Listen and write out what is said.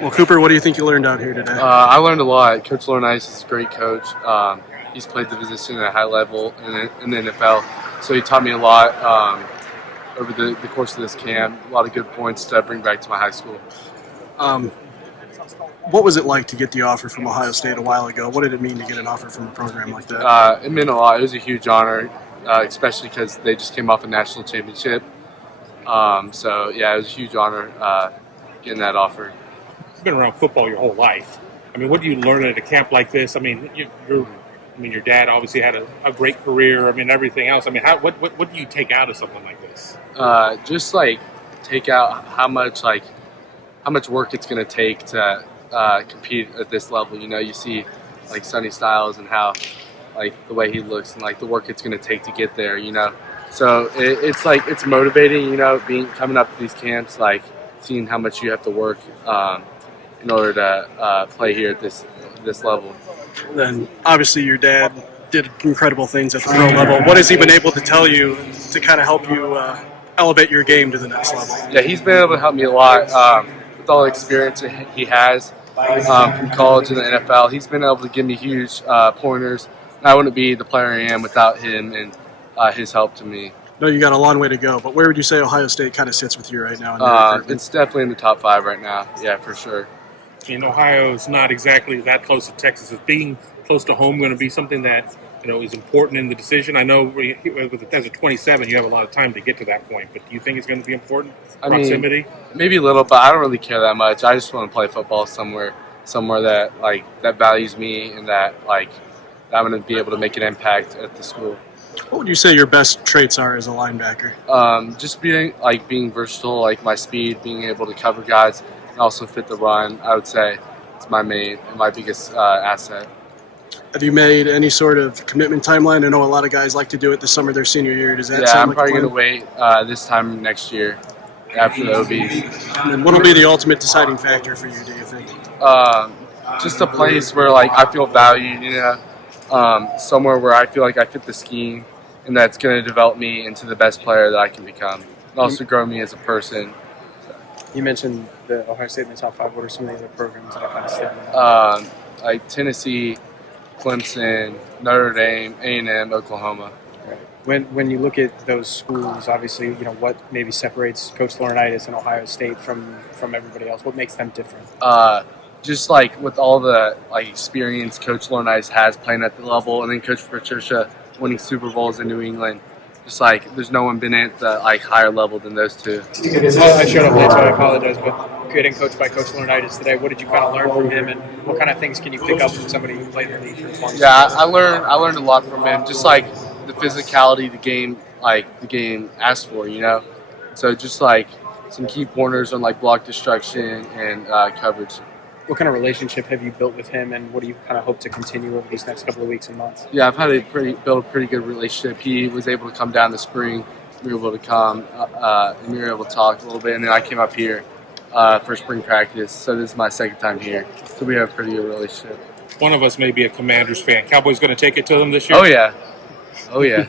Well, Cooper, what do you think you learned out here today? I learned a lot. Coach Laurinaitis is a great coach. He's played the position at a high level in the NFL, so he taught me a lot over the course of this camp. A lot of good points to bring back to my high school. What was it like to get the offer from Ohio State a while ago? What did it mean to get an offer from a program like that? It meant a lot. It was a huge honor, especially because they just came off a national championship. So, yeah, it was a huge honor getting that offer. You've been around football your whole life. I mean, what do you learn at a camp like this? I mean, your dad obviously had a great career. I mean, everything else. I mean, what do you take out of something like this? Just take out how much work it's going to take to compete at this level. You see Sonny Styles and how the way he looks and the work it's going to take to get there. So it's motivating. Coming up to these camps, seeing how much you have to work in order to play here at this level. Then obviously your dad did incredible things at the pro level. What has he been able to tell you to kind of help you elevate your game to the next level? Yeah, he's been able to help me a lot with all the experience that he has from college and the NFL. He's been able to give me huge pointers. I wouldn't be the player I am without him and his help to me. No, you got a long way to go, but where would you say Ohio State kind of sits with you right now? It's definitely in the top 5 right now. Yeah, for sure. And Ohio is not exactly that close to Texas. Is being close to home going to be something that is important in the decision? I know as a 27, you have a lot of time to get to that point, but do you think it's going to be important? Proximity? Maybe a little, but I don't really care that much. I just want to play football somewhere that that values me and that I'm going to be able to make an impact at the school. What would you say your best traits are as a linebacker? Just being versatile, my speed, being able to cover guys, and also fit the run. I would say it's my biggest asset. Have you made any sort of commitment timeline? I know a lot of guys like to do it this summer, their senior year. Does that sound I'm like probably going to wait this time next year after the OBs. And what will be the ultimate deciding factor for you, do you think? Just a place where I feel valued, somewhere where I feel like I fit the scheme and that's going to develop me into the best player that I can become and also grow me as a person. You mentioned the Ohio State in the top 5. What are some of the other programs that kind of stand out? Tennessee, Clemson, Notre Dame, A&M, Oklahoma. Right. When you look at those schools, obviously, what maybe separates Coach Laurinaitis and Ohio State from everybody else? What makes them different? Just with all the experience Coach Laurinaitis has playing at the level, and then Coach Patricia winning Super Bowls in New England. Just there's no one been at the higher level than those two. I showed up late, so I apologize, but getting coached by Coach Laurinaitis today, what did you kind of learn from him, and what kind of things can you pick up from somebody who played in the league for as long as you Yeah, I learned a lot from him. Just the physicality the game asked for, So just some key pointers on block destruction and coverage. What kind of relationship have you built with him, and what do you kind of hope to continue over these next couple of weeks and months? Yeah, I've had built a pretty good relationship. He was able to come down the spring. We were able to come, and we were able to talk a little bit. And then I came up here for spring practice. So this is my second time here. So we have a pretty good relationship. One of us may be a Commanders fan. Cowboys going to take it to them this year? Oh yeah.